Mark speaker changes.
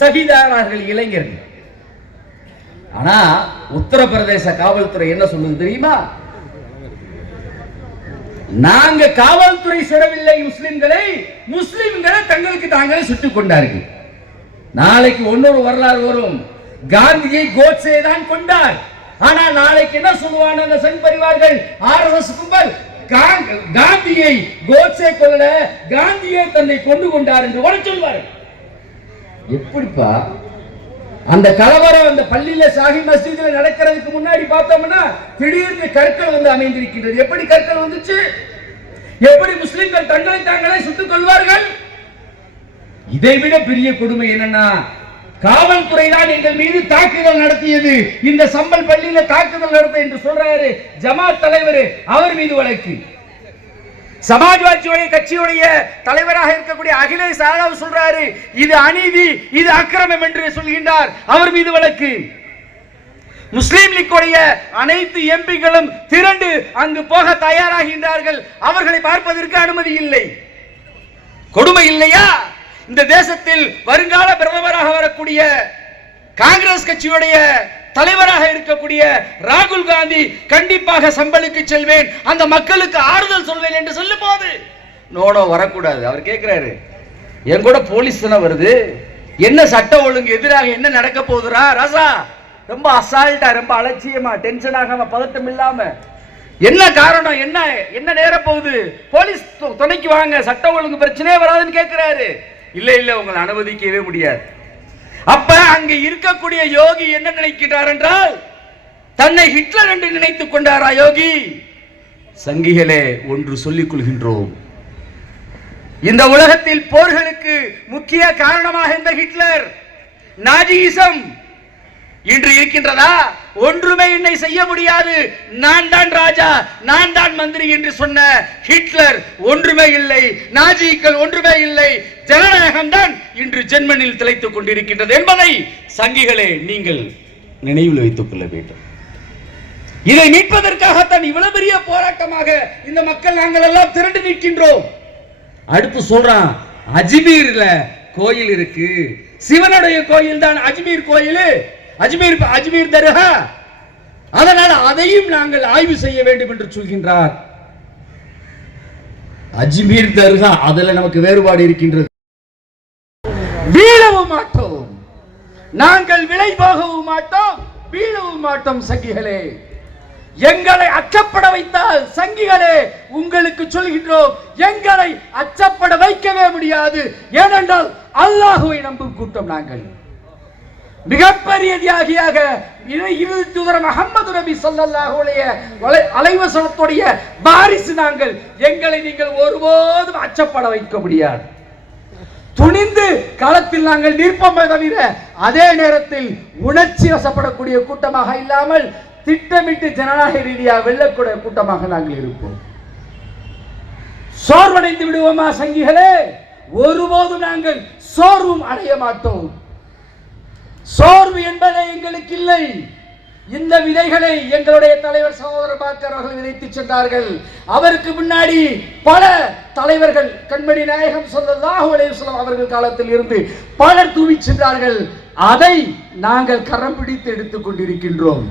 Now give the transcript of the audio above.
Speaker 1: சகிதானார்கள் இளைஞர்கள் ஆனா உத்தரப்பிரதேச காவல்துறை என்ன சொல்லுது தெரியுமா? நாங்க காவல்துறை சுடவில்லை முஸ்லிம்களை முஸ்லிம்களை தங்களுக்கு தாங்களே சுட்டுக் கொண்டார்கள். நாளைக்கு ஒன்னொரு வரலாறு வரும். காந்தியை கோட்சே தான் கொண்டார். ஆனா நாளைக்கு என்ன சொல்லுவாங்க அந்த சன் பரிவார்கள்? ஆர்எஸ்எஸ் கும்பல் காந்தியை கோட்சே கொல்ல காந்தியை தன்னை கொண்டு கொண்டார் என்று கூட சொல்வார்கள் எப்படிப்பா? அந்த கலவரம் அந்த பள்ளியில சாஹி மஸ்ஜித்ல நடக்கிறதுக்கு முன்னாடி பார்த்தோம்னா திடீர்னு கற்கள் வந்து அமைந்திருக்கின்றது. எப்படி கற்கள் வந்துச்சு? எப்படி முஸ்லிம்கள் தங்களை தாங்களே சுட்டுக் கொள்வார்கள் இதை விட பெரிய கொடுமை என்னன்னா காவல்துறை தான் எங்கள் மீது தாக்குதல் நடத்தியது. இந்த சம்பல் பள்ளியில தாக்குதல் நடத்த என்று சொல்றாரு ஜமாத் தலைவர் அவர் மீது வழக்கு. சமாஜ்வாதியுடைய கட்சியுடைய தலைவராக இருக்கக்கூடிய அகிலேஷ் யாதவ் சொல்றாரு இது அநீதி இது அக்கிரமம் என்று சொல்கின்றார். அவர் மீது வழக்கு. முஸ்லீம் லீக்குடைய அனைத்து எம்பிகளும் திரண்டு அங்கு போக தயாராகின்றார்கள். அவர்களை பார்ப்பதற்கு அனுமதி இல்லை. கொடுமை இல்லையா? இந்த தேசத்தில் வருங்கால பிரதமராக வரக்கூடிய காங்கிரஸ் கட்சியுடைய தலைவராக இருக்கக்கூடிய ராகுல் காந்தி கண்டிப்பாக சம்பளுக்கு செல்வேன். அந்த மக்களுக்கு ஆறுதல் சொல்வேன் என்று சொல்லும் போது நோனோ வரக்கூடாது. அவர் கேட்கிறாரு என் கூட போலீஸ் தானே வருது? என்ன சட்ட ஒழுங்கு எதிராக என்ன நடக்க போகுதுரா ராசா ரொம்ப அசால்ட்டா ரொம்ப அலட்சியமா டென்ஷன் ஆகாம பதட்டம் இல்லாம. என்ன காரணம்? என்ன என்ன நேர போகுது? போலீஸ் துணைக்கு வாங்க சட்ட ஒழுங்கு பிரச்சனையே வராதுன்னு கேட்கிறாரு இல்ல இல்ல உங்களை அனுமதிக்கவே முடியாது. அப்ப அங்க இருக்கக்கூடிய யோகி என்ன நினைக்கிறார் என்றால் தன்னை ஹிட்லர் என்று நினைத்துக் கொண்டாரா யோகி? சங்கிகளே ஒன்று சொல்லிக் கொள்கின்றோம். இந்த உலகத்தில் போர்களுக்கு முக்கிய காரணமாக இந்த ஹிட்லர் நாஜிசம். இன்று இருக்கின்றதா? ஒன்றுமே என்னை செய்ய முடியாது. நான் தான் ராஜா நான் தான் மந்திரி என்று சொன்ன ஹிட்லர் ஒன்றுமே இல்லை நாஜிக்கள் ஒன்றுமே இல்லை ஜனநாயகம் தான் இன்று ஜெர்மனியில் திளைத்துக் கொண்டிருக்கின்றது என்பதை சங்கிகளே நீங்கள் நினைவில் வைத்துக் கொள்ள வேண்டும். இதை மீட்பதற்காகத்தான் இவ்வளவு பெரிய போராட்டமாக இந்த மக்கள் நாங்கள் எல்லாம் திரண்டு நிற்கின்றோம். அடுத்து சொல்றான் அஜ்மீர்ல கோயில் இருக்கு. சிவனுடைய கோயில் தான் அஜ்மீர் கோயில். அஜ்மீர் அஜ்மீர் தருகா. அதனால் அதையும் நாங்கள் ஆய்வு செய்ய வேண்டும் என்று சொல்கின்றார். அஜ்மீர் தர்கா அதுல நமக்கு வேறுபாடு இருக்கின்றது. வீழவும் மாட்டோம். நாங்கள் விலை போகவும் மாட்டோம் வீழவும் மாட்டோம் சங்கிகளே. எங்களை அச்சப்பட வைத்தால் சங்கிகளே உங்களுக்கு சொல்கின்றோம் எங்களை அச்சப்பட வைக்கவே முடியாது. ஏனென்றால் அல்லாஹுவை நம்பும் கூட்டம் நாங்கள். மிகப்பெரிய தியாகியாக இறுதி தூதர் முகமது நபி ஸல்லல்லாஹு அலைவசனத்துடைய வாரிசு நாங்கள். எங்களை நீங்கள் ஒருபோதும் அச்சப்பட வைக்க முடியாது. துணிந்து களத்தில் நாங்கள் நிற்போமே தவிர அதே நேரத்தில் உணர்ச்சி வசப்படக்கூடிய கூட்டமாக இல்லாமல் திட்டமிட்டு ஜனநாயக ரீதியாக வெல்லக்கூடிய கூட்டமாக நாங்கள் இருப்போம். சோர்வடைந்து விடுவோமா சங்கிகளே? ஒருபோதும் நாங்கள் சோர்வும் அடைய மாட்டோம். சோர்வு என்பதே எங்களுக்கு இல்லை. இந்த விதைகளை எங்களுடைய தலைவர் சகோதரர் பாக்கர் அவர்கள் விதைத்து சென்றார்கள். அவருக்கு முன்னாடி பல தலைவர்கள் கண்மணி நாயகம் ஸல்லல்லாஹு அலைஹி அவர்கள் காலத்தில் இருந்து பலர் தூவி சென்றார்கள். அதை நாங்கள் கரம் பிடித்து எடுத்துக் கொண்டிருக்கின்றோம்.